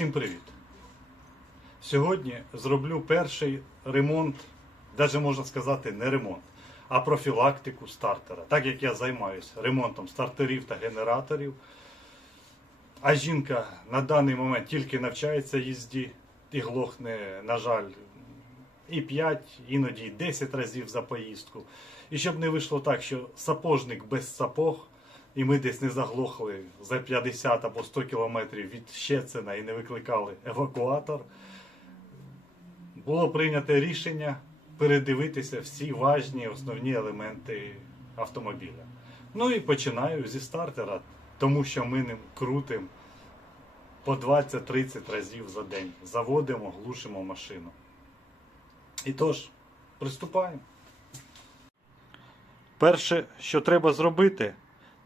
Всім привіт! Сьогодні зроблю перший ремонт, навіть можна сказати не ремонт, а профілактику стартера. Так як я займаюся ремонтом стартерів та генераторів, а жінка на даний момент тільки навчається їзді і глохне, на жаль, і 5, іноді і 10 разів за поїздку. І щоб не вийшло так, що сапожник без сапог, і ми десь не заглохли за 50 або 100 кілометрів від Щецина і не викликали евакуатор, було прийнято рішення передивитися всі важні основні елементи автомобіля. Ну і починаю зі стартера, тому що ми ним крутимо по 20-30 разів за день. Заводимо, глушимо машину. І тож, приступаємо. Перше, що треба зробити,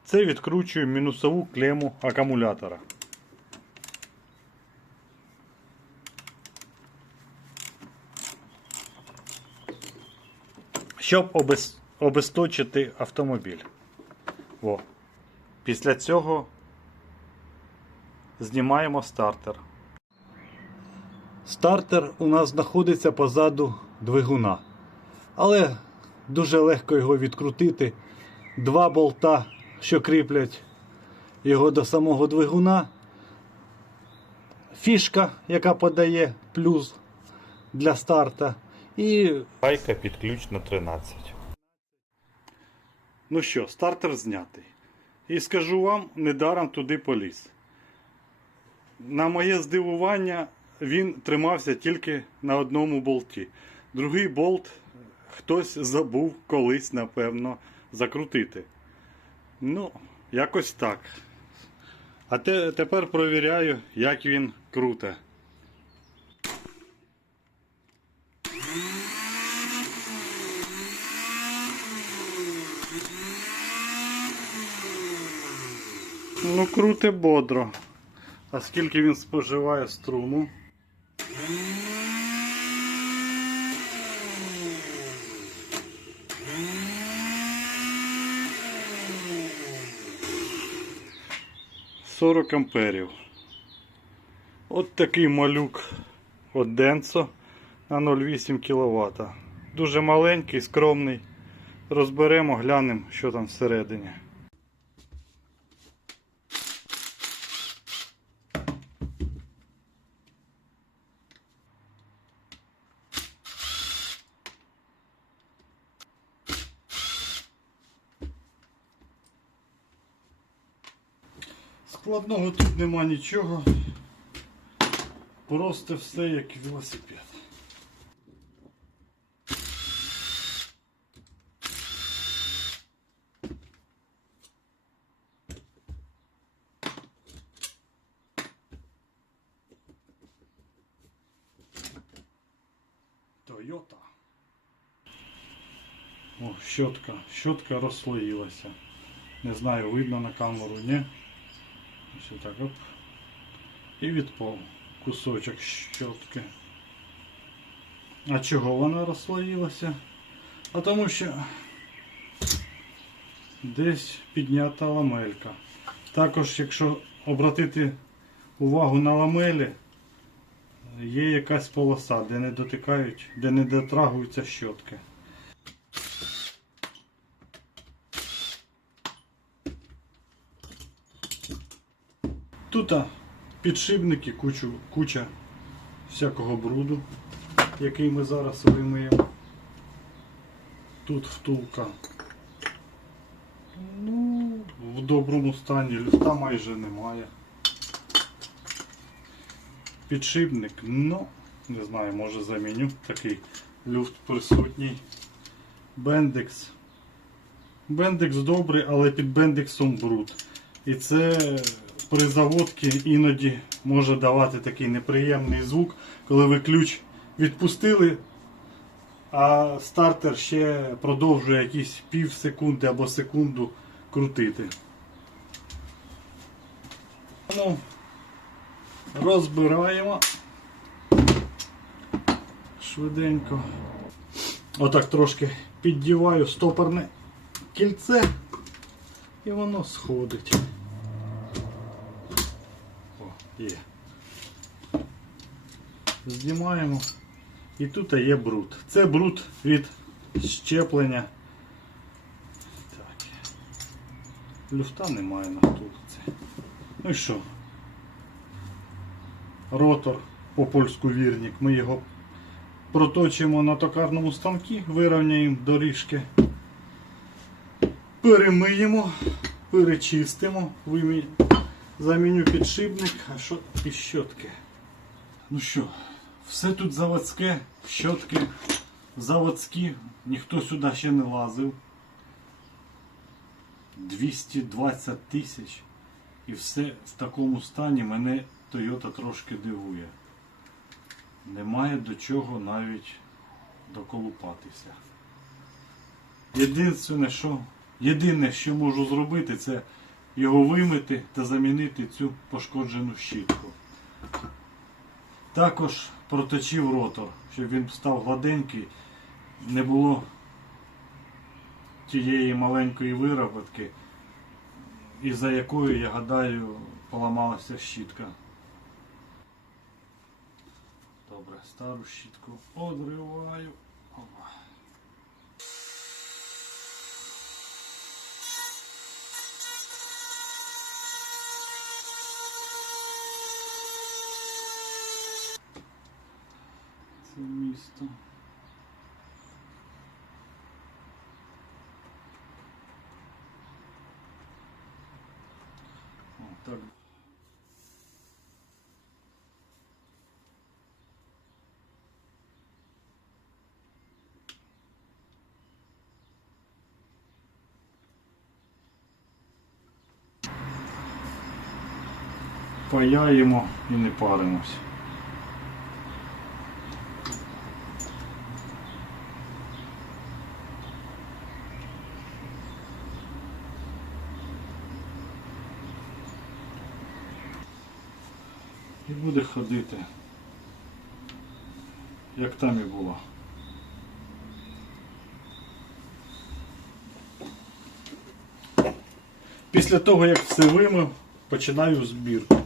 це відкручуємо мінусову клему акумулятора. Щоб обесточити автомобіль. Після цього знімаємо стартер. Стартер у нас знаходиться позаду двигуна. Але дуже легко його відкрутити. Два болта, що кріплять його до самого двигуна. Фішка, яка подає плюс для старта. І гайка під ключ на 13. Ну що, стартер знятий. І скажу вам, недаром туди поліз. На моє здивування, він тримався тільки на одному болті. Другий болт хтось забув колись, напевно, закрутити. Ну, якось так. А тепер провіряю, як він круте. Ну, круте бодро. А скільки він споживає струму? – 40 амперів. От такий малюк від Denso на 0,8 кВт. Дуже маленький, скромний. Розберемо, глянемо, що там всередині. Складного тут нема нічого, просто все як велосипед. Toyota. О, щотка розслоїлася. Не знаю, видно на камеру, ні? Ось так, оп. І відпав кусочок щотки. А чого вона розслоїлася? А тому що десь піднята ламелька. Також, якщо обратити увагу на ламелі, є якась полоса, де не дотикають, де не дотрагуються щотки. Тут підшипники, куча всякого бруду, який ми зараз вимиємо. Тут втулка. Ну, в доброму стані, люфта майже немає. Підшипник, ну, не знаю, може заміню, такий люфт присутній. Бендекс. Бендекс добрий, але під бендексом бруд. І це при заводці іноді може давати такий неприємний звук, коли ви ключ відпустили, а стартер ще продовжує якісь пів секунди або секунду крутити. Ну, розбираємо швиденько. Отак трошки піддіваю стопорне кільце і воно сходить. О, є. знімаємо. І тут є бруд. Це бруд від щеплення. Так. Люфта немає на втулці. Ну і що? Ротор по-польську вірник. Ми його проточимо на токарному станку, вирівняємо доріжки. Перемиємо, перечистимо, заміню підшипник, а що і щотки. Ну що, все тут заводське, щотки заводські, ніхто сюди ще не лазив. 220 тисяч і все в такому стані мене Toyota трошки дивує. Немає до чого навіть доколупатися. Єдине, що можу зробити, це його вимити та замінити цю пошкоджену щітку. Також проточив ротор, щоб він став гладенький, не було тієї маленької вироботки, із-за якої, я гадаю, поламалася щітка. Добре, стару щітку одриваю. Опа. Це місто. О, так. Паяємо і не паримось. І буде ходити, як там і було. Після того, як все вимив, починаю збірку.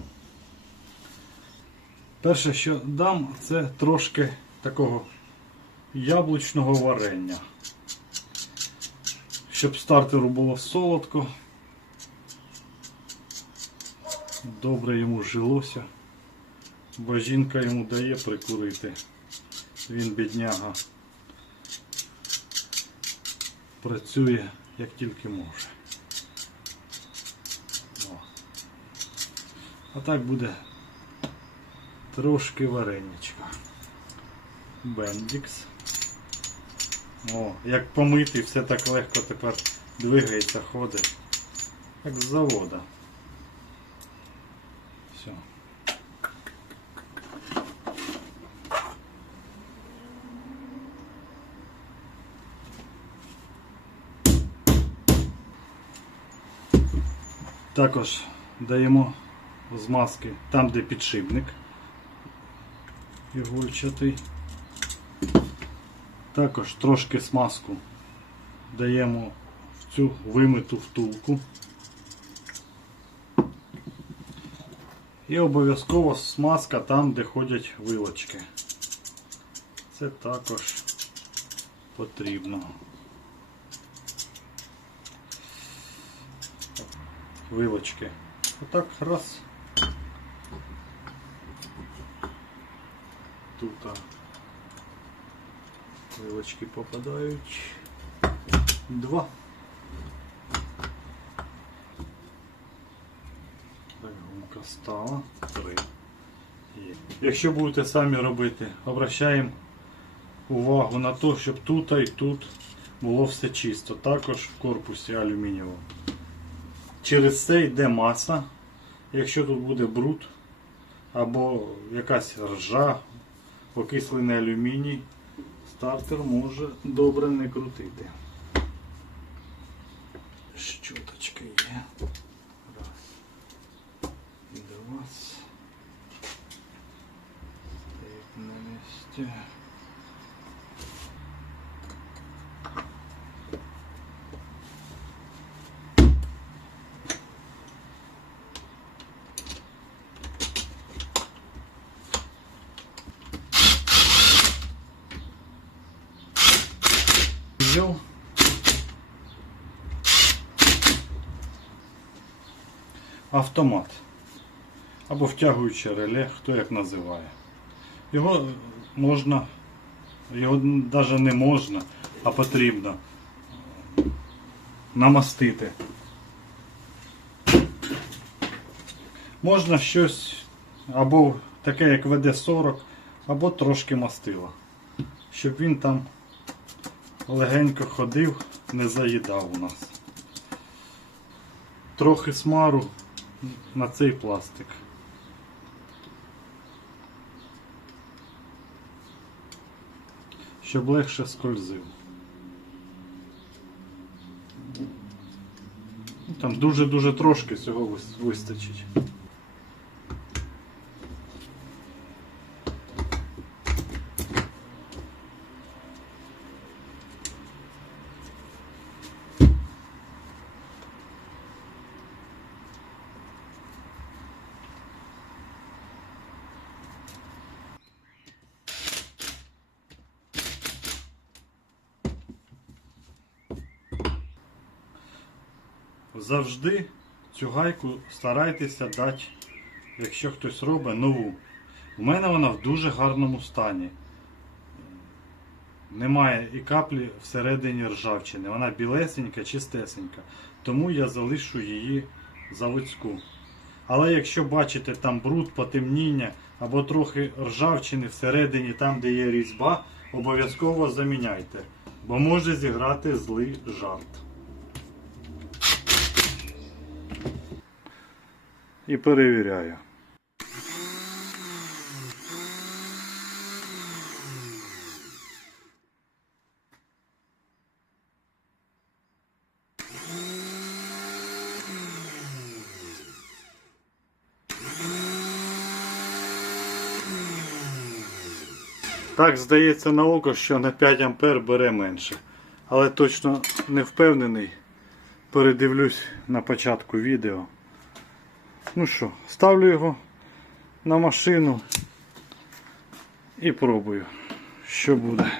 Перше, що дам, це трошки такого яблучного варення. Щоб стартеру було солодко, добре йому жилося, бо жінка йому дає прикурити. Він, бідняга, працює як тільки може. А так буде трошки вареничка. Бендікс. О, як помитий, все так легко тепер двигається, ходить. Як з завода. Все. Також даємо змазки там, де підшипник ігольчатий. Також трошки смазку даємо в цю вимиту втулку. І обов'язково смазка там, де ходять вилочки. Це також потрібно. Вилочки. Отак раз. Тут вилочки попадають. 2. Так, гумка стала. 3. Є. Якщо будете самі робити, обращаємо увагу на те, щоб тут і тут було все чисто. Також в корпусі алюмінієвому. Через це йде маса. Якщо тут буде бруд або якась ржа, окислений алюміній, стартер може добре не крутити. Щоточка є. Раз. І 2. Стоїть на місці. все. Автомат. Або втягуюче реле, хто як називає. Його можна, його навіть не можна, а потрібно намастити. Можна щось або таке як ВД-40, або трошки мастила, щоб він там легенько ходив, не заїдав у нас. Трохи смару на цей пластик. Щоб легше скользив. Там дуже-дуже трошки цього вистачить. Завжди цю гайку старайтеся дати, якщо хтось робить, нову. У мене вона в дуже гарному стані. Немає і каплі всередині ржавчини. Вона білесенька, чистесенька. Тому я залишу її заводську. Але якщо бачите там бруд, потемніння або трохи ржавчини всередині, там де є різьба, обов'язково заміняйте. Бо може зіграти злий жарт. І перевіряю. Так, здається на око, що на 5 ампер бере менше. Але точно не впевнений. Передивлюсь на початку відео. Ну що, ставлю його на машину і пробую, що буде.